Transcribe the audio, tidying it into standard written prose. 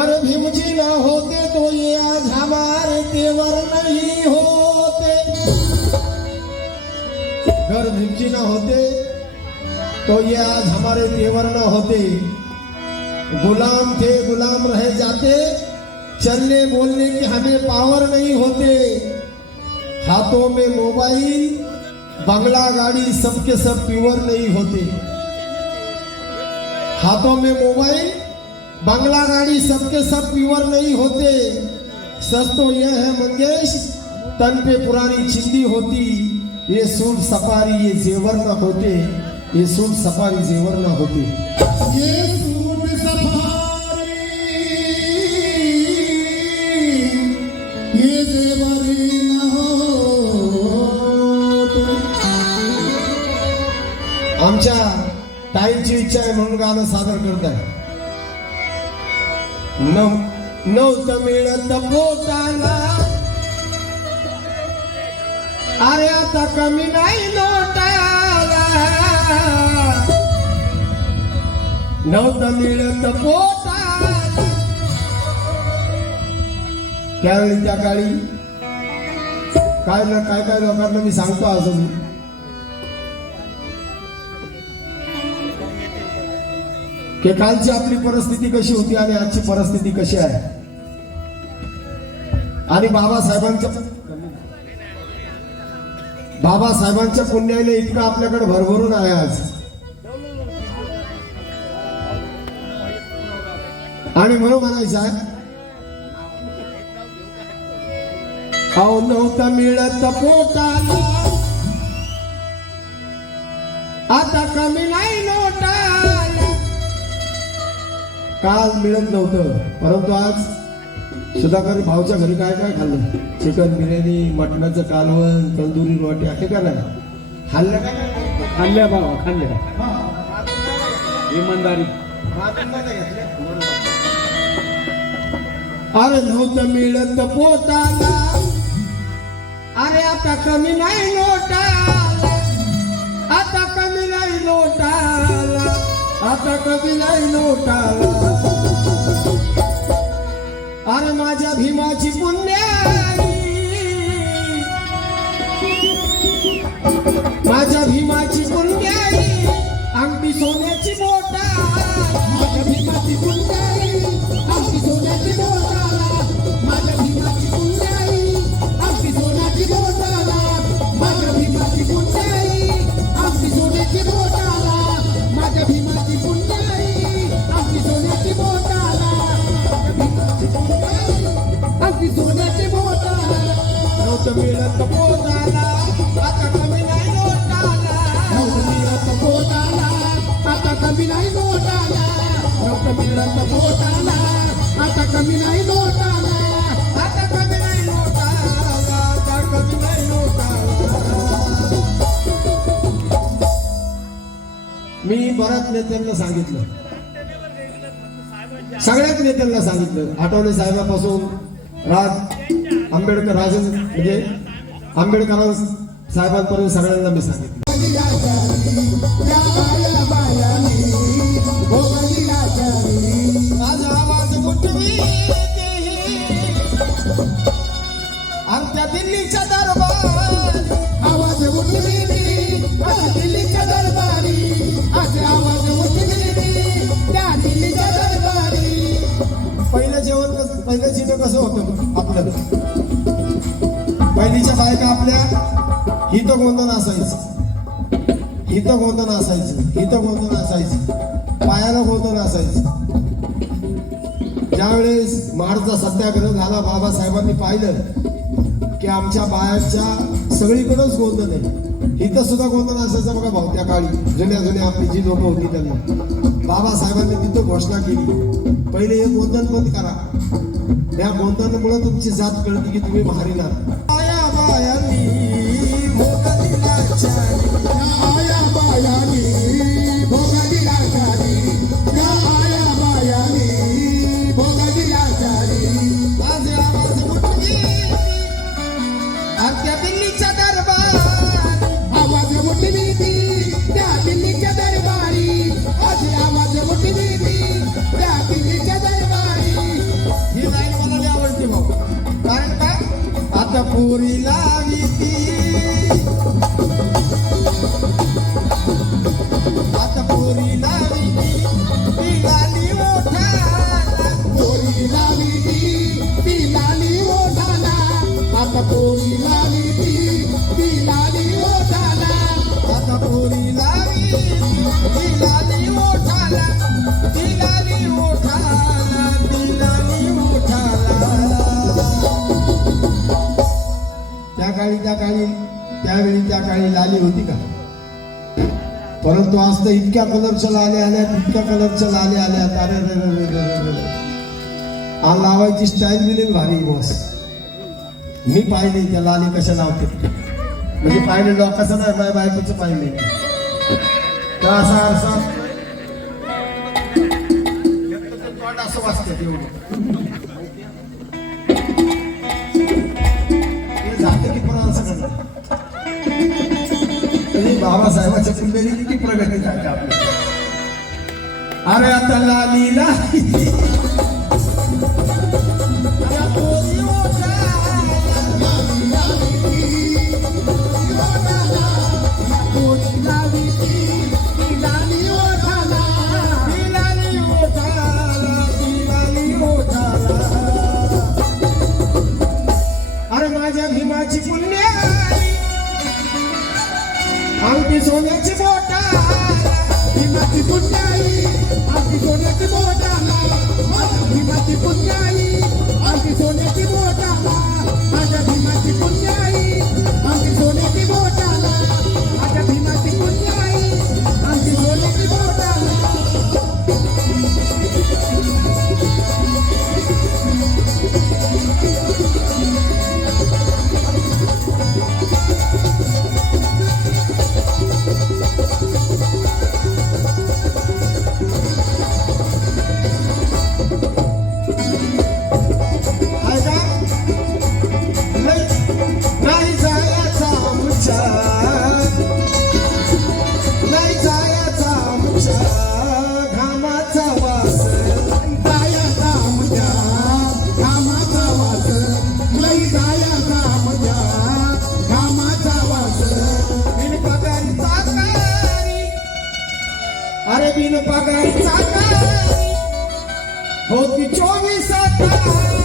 घर भीम जी न होते तो ये आज हमारे तेवर नहीं होते। घर भीम जी न होते तो ये आज हमारे तेवर न होते। गुलाम थे गुलाम रह जाते, चलने बोलने की हमें पावर नहीं होते। हाथों में मोबाइल बंगला गाड़ी सबके सब प्योर नहीं होते। हाथों में मोबाइल बंगला गाड़ी सबके सब प्योर नहीं होते। सच तो यह है मंगेश, तन पे पुरानी चिंदी होती। ये सूट सफारी ये जेवर न होते, ये सूट सफारी जेवर न होते। ये सूट सफारी ये जेवर न होते। आमच्या ताईची इच्छा आहे म्हणून गाणं सादर करत आहे। नव्हतं मिळत पोटाला, अरे आता कमी नाही नोटाला। नव्हतं मिळत पोटाला, त्यावेळी त्या काळी काय ना काय काय लोकांना मी सांगतो अजून, की कालची आपली परिस्थिती कशी होती आणि आजची परिस्थिती कशी आहे। आणि बाबासाहेबांच्या पुण्याने इतकं आपल्याकडे भरभरून आहे आज। आणि म्हणून म्हणायचं आहे, अहो नव्हतं मिळत पोटाला, आता कमी नाही नोटाला। काल मिळत नव्हतं, परंतु आज सुधाकर भाऊच्या घरी काय काय खाल्लं? चिकन बिर्याणी, मटणाचं कालवण, तंदुरी रोटी आहे का नाही? खाल्ल्या का? खाल्ल्या बाबा खाल्ल्या, इमानदारी। अरे नव्हतं मिळत पोटाला, अरे आता कमी नाही नोटाला, आता कमी नाही नोटाला, आता कमी नाही नोटाला। अरे माझ्या भीमाची पुण्याई, माझ्या भीमाची पुण्याई, अंगठी सोन्याची बोटा। माझ्या भीमाची पुण्याई अंगठी सोन्याची बोटाला, माझ्या भीमाची पुण्याई अंगठी सोन्याची बोटाला, माझ्या भीमाची पुण्याई अंगठी सोन्याची बोटाला, माझ्या भीमाची पुण्याई अंगठी सोन्याची बोटाला, अंगठी सोन्याची बोटाला। नव्हतं मिळत पोटाला, आता कमी नाही नोटाला। नव्हतं मिळत पोटाला, आता कमी नाही नोटाला। नव्हतं मिळत पोटाला, आता कमी नाही नोटाला, आता कमी नाही नोटाला, आता कमी नाही नोटाला। मी बऱ्याच नेत्यांना सांगितलं, सगळ्याच नेत्यांना सांगितलं, आठवले साहेबापासून आंबेडकर राजन म्हणजे आंबेडकर साहेबांपर्यंत सगळ्यांना मी सांगितलं। माझा आवाज उठवी आमच्या दिल्लीच्या दरबारी, आवाज उठवी दिल्लीच्या दरबारी, आज आवाज उठवी त्या दिल्लीच्या दरबारी। पहिलं जेवण पहिलं जेवण कसं होतं आपलं? पहिलीच्या बायका आपल्या हित गोंधन असायचं, हित गोंधन असायचं, हित गोंधन असायचं, पायाला गोंधन असायचं। ज्यावेळेस महाडचा सत्याग्रह झाला, बाबासाहेबांनी पाहिलं की आमच्या बायांच्या सगळीकडेच गोंधन आहे, इथं सुद्धा गोंधन असायचं बघा भाऊ। त्या काळी जुन्या आपली जी लोक होती त्यांना बाबासाहेबांनी तिथं घोषणा केली, पहिले हे गोंधन बंद करा, या गोंधनामुळे तुमची जात कळते की तुम्ही महारीला। आया बायांनी भोग दिला चारी, आया बायानी भोग दिला चारी, आया बायानी भोग दिला चारी। आज आवाज उठवी आमच्या दिल्लीच्या दरबारी, आवाज उठवी त्या दिल्लीच्या दरबारी, आज आवाज उठवी त्या दिल्लीच्या दरबारी। त्यावेळी त्या काळी लाली होती का? परंतु आज तर इतक्या कलरच्या लाल्या आल्यात, इतक्या कलरच्या लाल्या आल्यात. अरे रे रे रे रे रे रे. आ लावायची स्टाईल दिली भारी बॉस. मी पाहिले त्या लाली कशा लावते, म्हणजे पाहिले लोकांचं नाही, माझ्या बायकोचं पाहिले. त्या असा असा तोंड असं वाचतात एवढं. ते जाते की पण असं करणार. बाबासाहेबांच्या पुण्यांनी किती प्रगती झाली आपली. अरे आता लालीला अरे माझ्या भीमाची पुण्य आमची सोन्याची बोटा, भीमाची पुण्याई आमची सोन्याची बोटाला, भीमाची पुण्याई आमची सोन्याची बोटाला, माझ्या भीमाची पुण्याई आमची सोन्याची बोटाला, माझ्या भीमाची पुण्याई आमची सोन्याची बोटाला. नाही जायचा आमच्या, नाही जायचा आमच्या घामाचा वास, जायाचा आमच्या घामाचा वास, लई जायाचा आमच्या घामाचा वास. बिनपगारी चाकारी, अरे बिनपगारी चाकारी होती 24 तास.